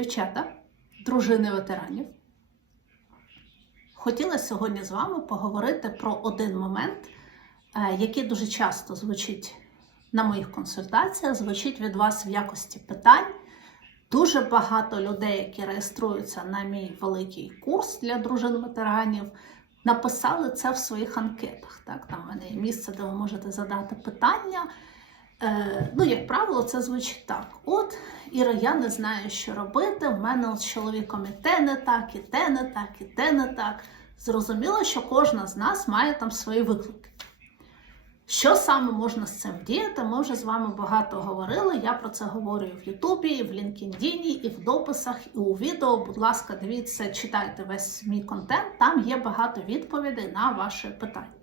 Дівчата, дружини ветеранів, хотіла сьогодні з вами поговорити про один момент, е, який дуже часто звучить на моїх консультаціях, звучить від вас в якості питань. Дуже багато людей, які реєструються на мій великий курс для дружин ветеранів, написали це в своїх анкетах. Так, там в мене є місце, де ви можете задати питання. Е, ну, як правило, це звучить так: от, Іра, я не знаю, що робити. В мене з чоловіком і те не так, і те не так, і те не так. Зрозуміло, що кожна з нас має там свої виклики. Що саме можна з цим діяти? Ми вже з вами багато говорили. Я про це говорю в Ютубі, і в LinkedIn, і в дописах, і у відео. Будь ласка, дивіться, читайте весь мій контент. Там є багато відповідей на ваші питання.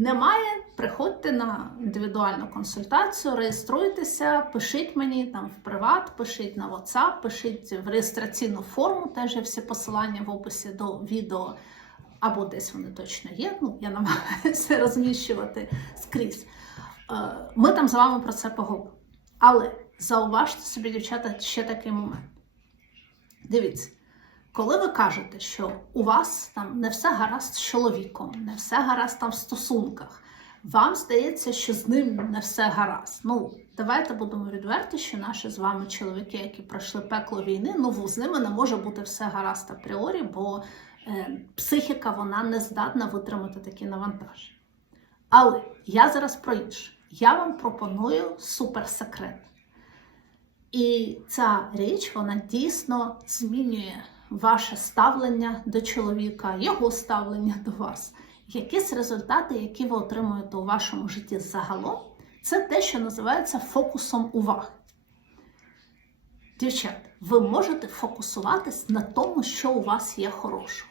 Немає, приходьте на індивідуальну консультацію, реєструйтеся, пишіть мені там в приват, пишіть на WhatsApp, пишіть в реєстраційну форму, теж є всі посилання в описі до відео, або десь вони точно є. Ну, я намагаюся розміщувати скрізь. Е, Ми там з вами про це поговоримо. Але зауважте собі, дівчата, ще такий момент. Дивіться. Коли ви кажете, що у вас там не все гаразд з чоловіком, не все гаразд там в стосунках, вам здається, що з ним не все гаразд. Ну, давайте будемо відверті, що наші з вами чоловіки, які пройшли пекло війни, ну з ними не може бути все гаразд апріорі, бо е, психіка вона не здатна витримати такі навантаження. Але я зараз про інше. Я вам пропоную суперсекрет. І ця річ, вона дійсно змінює ваше ставлення до чоловіка, його ставлення до вас. Якісь результати, які ви отримуєте у вашому житті загалом, це те, що називається фокусом уваги. Дівчат, ви можете фокусуватись на тому, що у вас є хорошого.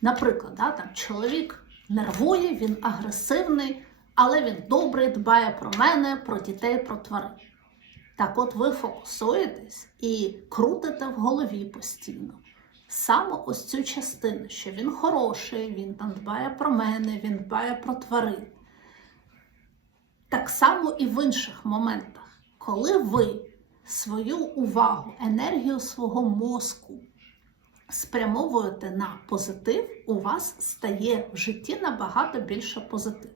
Наприклад, да, там, чоловік нервує, він агресивний, але він добрий, дбає про мене, про дітей, про тварин. Так от ви фокусуєтесь і крутите в голові постійно. Саме ось цю частину, що він хороший, він там дбає про мене, він дбає про тварин. Так само і в інших моментах, коли ви свою увагу, енергію свого мозку спрямовуєте на позитив, у вас стає в житті набагато більше позитив.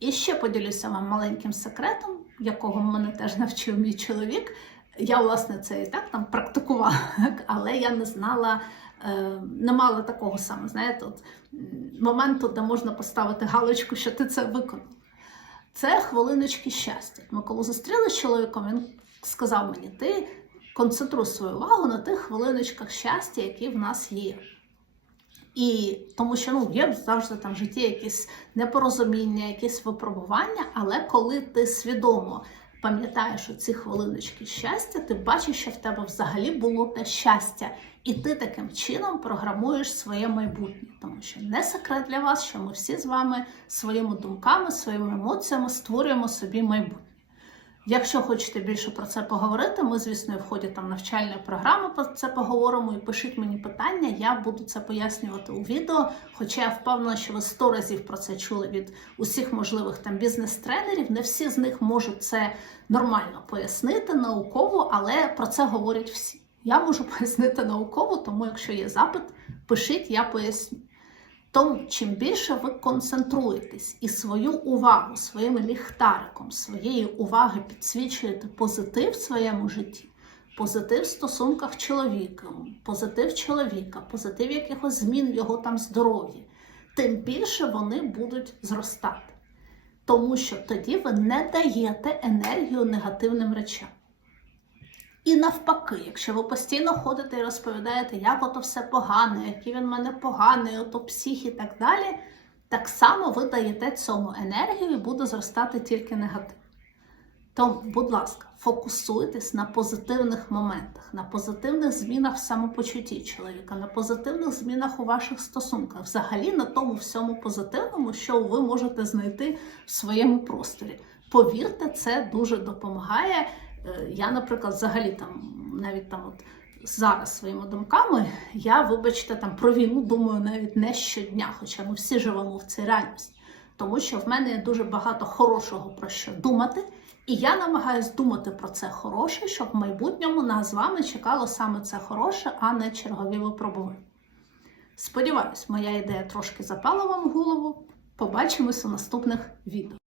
І ще поділюся вам маленьким секретом, якого мене теж навчив мій чоловік. Я, власне, це і так там практикувала, але я не знала, е, не мала такого саме, знаєте, от, моменту, де можна поставити галочку, що ти це виконав. Це хвилиночки щастя. Ми коли зустріли з чоловіком, він сказав мені: ти концентруй свою увагу на тих хвилиночках щастя, які в нас є. І тому що ну, є завжди там в житті якісь непорозуміння, якісь випробування, але коли ти свідомо пам'ятаєш у ці хвилиночки щастя, ти бачиш, що в тебе взагалі було те щастя, і ти таким чином програмуєш своє майбутнє. Тому що не секрет для вас, що ми всі з вами своїми думками, своїми емоціями створюємо собі майбутнє. Якщо хочете більше про це поговорити, ми, звісно, в ході там навчальної програми про це поговоримо і пишіть мені питання, я буду це пояснювати у відео. Хоча я впевнена, що ви сто разів про це чули від усіх можливих там бізнес-тренерів. Не всі з них можуть це нормально пояснити науково, але про це говорять всі. Я можу пояснити науково, тому якщо є запит, пишіть, я поясню. Тому, чим більше ви концентруєтесь і свою увагу своїм ліхтариком, своєї уваги підсвічуєте позитив в своєму житті, позитив в стосунках чоловіка, позитив чоловіка, позитив якихось змін в його там здоров'ї, тим більше вони будуть зростати. Тому що тоді ви не даєте енергію негативним речам. І навпаки, якщо ви постійно ходите і розповідаєте, як ото все погане, який він в мене поганий, ото псих і так далі, так само ви даєте цьому енергію і буде зростати тільки негатив. Тому, будь ласка, фокусуйтесь на позитивних моментах, на позитивних змінах в самопочутті чоловіка, на позитивних змінах у ваших стосунках, взагалі на тому всьому позитивному, що ви можете знайти в своєму просторі. Повірте, це дуже допомагає. Е, я, наприклад, взагалі там навіть там от зараз своїми думками, я, вибачте, там про війну думаю навіть не щодня, хоча ми всі живемо в цій реальності. Тому що в мене є дуже багато хорошого про що думати, І я намагаюсь думати про це хороше, щоб в майбутньому нас з вами чекало саме це хороше, а не чергові випробування. Сподіваюсь, моя ідея трошки запала вам в голову. Побачимось у наступних відео.